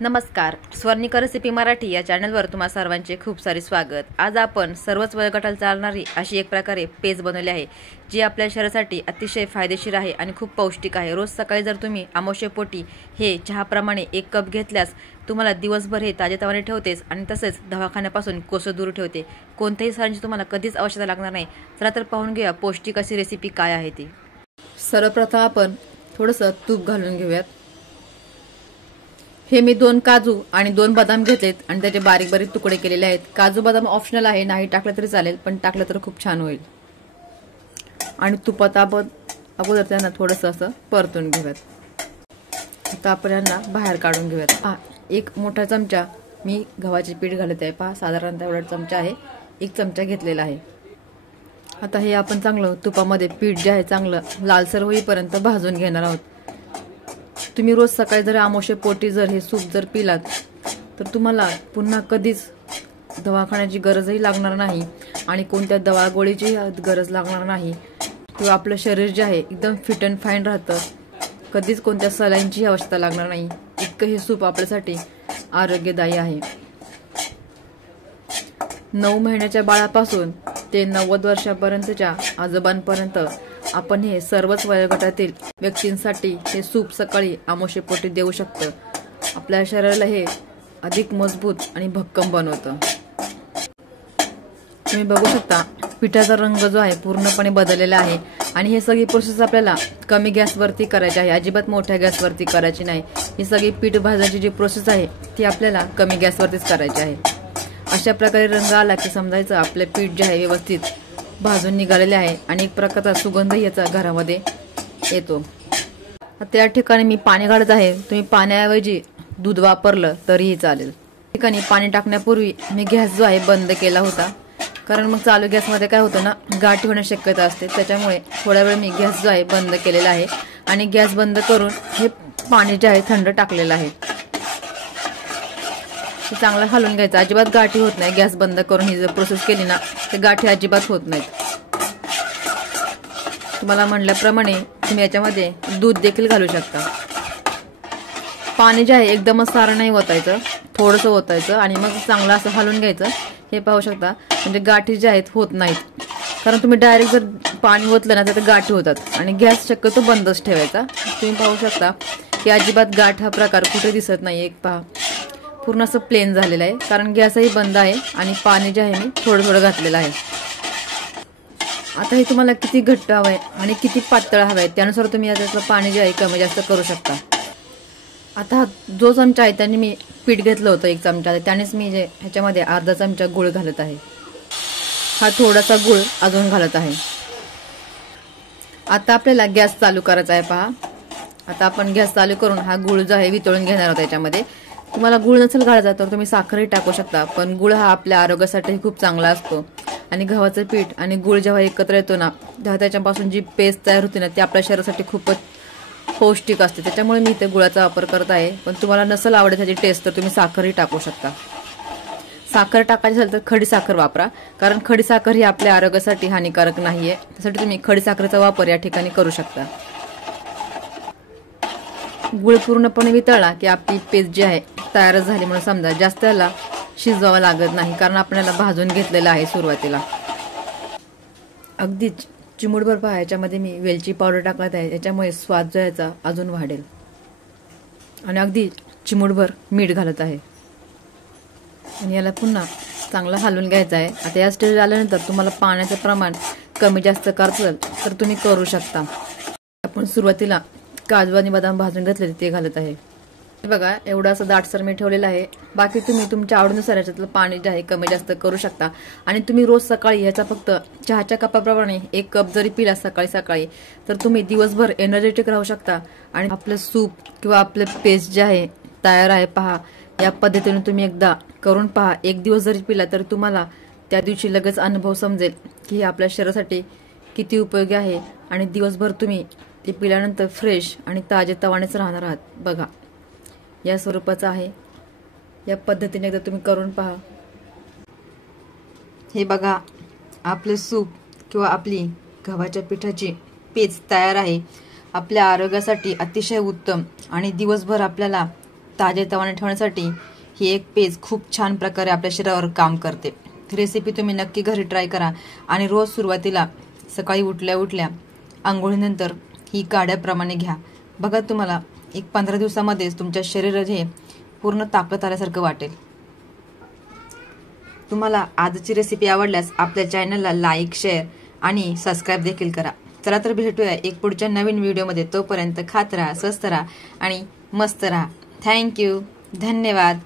नमस्कार, स्वर्णिका रेसिपी मराठी या चॅनलवर तुम्हा सर्वांचे खूप सारे स्वागत। आज आपण सर्वच वयोगटाला चालणारी अशी एक प्रकारे पेज बनवली आहे, जी आपल्या शरीरासाठी अतिशय फायदेशीर आहे आणि खूप पौष्टिक आहे। रोज सकाळी जर तुम्ही आमावस्येपोटी हे चहाप्रमाणे 1 कप घेतल्यास तुम्हाला दिवसभर हे ताजेतवाने ठेवतेच आणि तसेच दवाखान्यापासून कोसो दूर ठेवते। कोणत्याही सरांची तुम्हाला कधीच आवश्यकता लागणार नाही। चला तर पाहून घेऊया पौष्टिक अशी रेसिपी काय आहे ती। सर्वप्रथम आपण थोडंसं तूप घालून घेऊयात। हे मी 2 काजू आणि 2 बदाम घेतलेत आणि त्याचे बारीक बारीक तुकडे केलेले आहेत। काजू बदाम ऑप्शनल आहे, नाही टाकलं तरी चालेल, पण टाकलं तर खूप छान होईल। आणि तुपात आपण अगोदर त्यांना थोडंसं असं परतून घेऊयात। आता आपण यांना बाहेर काढून घेऊयात। 1 मोठा चमचा मी गव्हाचे पीठ घालत आहे। पहा, साधारणतः एवढा चमचा आहे, 1 चमचा घेतलेला आहे। आता हे आपण चांगलं तुपामध्ये पीठ जे आहे चांगलं लालसर होईपर्यंत भाजून घेणार आहोत। तुम्ही रोज सकाळी जर आमावस्येपोटी जर हे सूप जर पिलात तर तुम्हाला पुन्हा कधीच दवाखान्याची गरजही लागणार नाही आणि कोणत्या दवा गोळीची गरज लागणार नाही, किंवा आपलं शरीर जे आहे एकदम फिट अँड फाईन राहतं। कधीच कोणत्या सलाईनची आवश्यकता लागणार नाही। इतकं हे सूप आपल्यासाठी आरोग्यदायी आहे। 9 महिन्याच्या बाळापासून ते 90 वर्षापर्यंतच्या आजोबांपर्यंत आपण हे सर्वच वयोगटातील व्यक्तींसाठी हे सूप सकाळी आमावस्येपोटी देऊ शकतो। आपल्या शरीराला हे अधिक मजबूत आणि भक्कम बनवतं। तुम्ही बघू शकता पिठाचा रंग जो आहे पूर्णपणे बदललेला आहे आणि हे सगळी प्रोसेस आपल्याला कमी गॅसवरती करायची आहे, अजिबात मोठ्या गॅसवरती करायची नाही। ही सगळी पीठ भाजायची जी प्रोसेस आहे ती आपल्याला कमी गॅसवरतीच करायची आहे। अशा प्रकारे रंग आला की समजायचं आपले पीठ जे आहे व्यवस्थित भाजून निघालेले आहे आणि एक प्रकारचा सुगंध याचा घरामध्ये येतो। त्या ठिकाणी मी पाणी घालत आहे। तुम्ही पाण्याऐवजी दूध वापरलं तरीही चालेल। ठिकाणी पाणी टाकण्यापूर्वी मी गॅस जो आहे बंद केला होता, कारण मग चालू गॅसमध्ये काय होतं ना, गाठी होण्याची शक्यता असते। त्याच्यामुळे थोडा वेळ मी गॅस जो आहे बंद केलेला आहे आणि गॅस बंद करून हे पाणी जे आहे थंड टाकलेलं आहे। चांगलं हलवून घ्यायचं, अजिबात गाठी होत नाही। गॅस बंद करून ही जर प्रोसेस केली ना तर गाठी अजिबात होत नाहीत। तुम्हाला म्हटल्याप्रमाणे तुम्ही याच्यामध्ये दूध देखील घालू शकता। पाणी जे आहे एकदमच सारं नाही ओतायचं, थोडंसं ओतायचं आणि मग चांगलं असं हलवून घ्यायचं। हे पाहू शकता, म्हणजे गाठी जे आहेत होत नाहीत। कारण तुम्ही डायरेक्ट जर पाणी ओतलं ना तर गाठी होतात आणि गॅस शक्यतो बंदच ठेवायचा। तुम्ही पाहू शकता की अजिबात गाठ हा प्रकार कुठे दिसत नाही। एक पहा, पूर्ण असं प्लेन झालेलं आहे, कारण गॅसही बंद आहे आणि पाणी जे आहे मी थोडं थोडं घातलेलं आहे। आता हे तुम्हाला किती घट्ट हवंय आणि किती पातळ हवंय त्यानुसार तुम्ही याचं पाणी जे आहे कमी जास्त करू शकता। आता जो चमचा आहे त्याने मी पीठ घेतलं होतं 1 चमचा, त्यानेच मी जे ह्याच्यामध्ये अर्धा चमचा गूळ घालत आहे। हा थोडासा गूळ अजून घालत आहे। आता आपल्याला गॅस चालू करायचा आहे। पहा, आता आपण गॅस चालू करून हा गूळ जो आहे वितळून घेणार आहोत त्याच्यामध्ये। तुम्हाला गूळ नसेल घालायचा तर तुम्ही साखरही टाकू शकता, पण गूळ हा आपल्या आरोग्यासाठी खूप चांगला असतो। आणि गव्हाचं पीठ आणि गूळ जेव्हा एकत्र येतो ना तेव्हा त्याच्यापासून जी पेस्ट तयार होते ना ती आपल्या शरीरासाठी खूपच पौष्टिक असते। त्याच्यामुळे मी इथे गुळाचा वापर करत आहे, पण तुम्हाला नसेल आवडत त्याची टेस्ट तर तुम्ही साखरही टाकू शकता। साखर टाकायची असेल तर खडी साखर वापरा, कारण खडी साखर ही आपल्या आरोग्यासाठी हानिकारक नाहीये। त्यासाठी तुम्ही खडी साखरेचा वापर या ठिकाणी करू शकता। गूळ पूर्णपणे वितळला की आपली पेस्ट जी आहे तयारच झाली म्हणून समजा। जास्त त्याला शिजवावं लागत नाही, कारण आपण याला भाजून घेतलेलं आहे सुरुवातीला। अगदी चिमूटभर पहा याच्यामध्ये मी वेलची पावडर टाकत आहे, याच्यामुळे स्वाद जो याचा अजून वाढेल। आणि अगदी चिमूटभर मीठ घालत आहे आणि याला पुन्हा चांगलं हलवून घ्यायचं आहे। आता या स्टेज आल्यानंतर तुम्हाला पाण्याचं प्रमाण कमी जास्त करायचं तर तुम्ही करू शकता। आपण सुरुवातीला काजू आणि बदाम भाजून घेतले ते घालत आहे। बघा, एवढं असं दाटसर मी ठेवलेलं आहे। बाकी तुम्ही तुमच्या आवडीनुसार याच्यातलं पाणी जे आहे कमी जास्त करू शकता। आणि तुम्ही रोज सकाळी याचा फक्त चहाच्या कपाप्रमाणे 1 कप जरी पिला सकाळी सकाळी तर तुम्ही दिवसभर एनर्जेटिक राहू शकता। आणि आपलं सूप किंवा आपलं पेस्ट जे आहे तयार आहे। पहा, या पद्धतीने तुम्ही एकदा करून पहा। 1 दिवस जरी पिला तर तुम्हाला त्या दिवशी लगेच अनुभव समजेल की हे आपल्या शरीरासाठी किती उपयोगी आहे आणि दिवसभर तुम्ही ते पिल्यानंतर फ्रेश आणि ताजेतवानेच राहणार आहात। बघा, या स्वरूपाचं आहे। या पद्धतीने एकदा तुम्ही करून पहा। हे बघा, आपले सूप किंवा आपली गव्हाच्या पिठाची पेज तयार आहे। आपल्या आरोग्यासाठी अतिशय उत्तम आणि दिवसभर आपल्याला ताजेतवाने ठेवण्यासाठी ही एक पेज खूप छान प्रकारे आपल्या शरीरावर काम करते. रेसिपी तुम्ही नक्की घरी ट्राय करा आणि रोज सुरुवातीला सकाळी उठल्या उठल्या आंघोळीनंतर ही काढ्याप्रमाणे घ्या. बघा तुम्हाला एक 15 दिवसामध्येच तुमच्या शरीराचे पूर्ण ताकद आल्यासारखं वाटेल. तुम्हाला आजची रेसिपी आवडल्यास आपल्या चॅनलला लाईक, शेअर आणि सबस्क्राईब देखील करा. चला तर भेटूया एक पुढच्या नवीन व्हिडिओमध्ये. तोपर्यंत खात राहा, स्वस्त राहा आणि मस्त राहा. थँक्यू. धन्यवाद.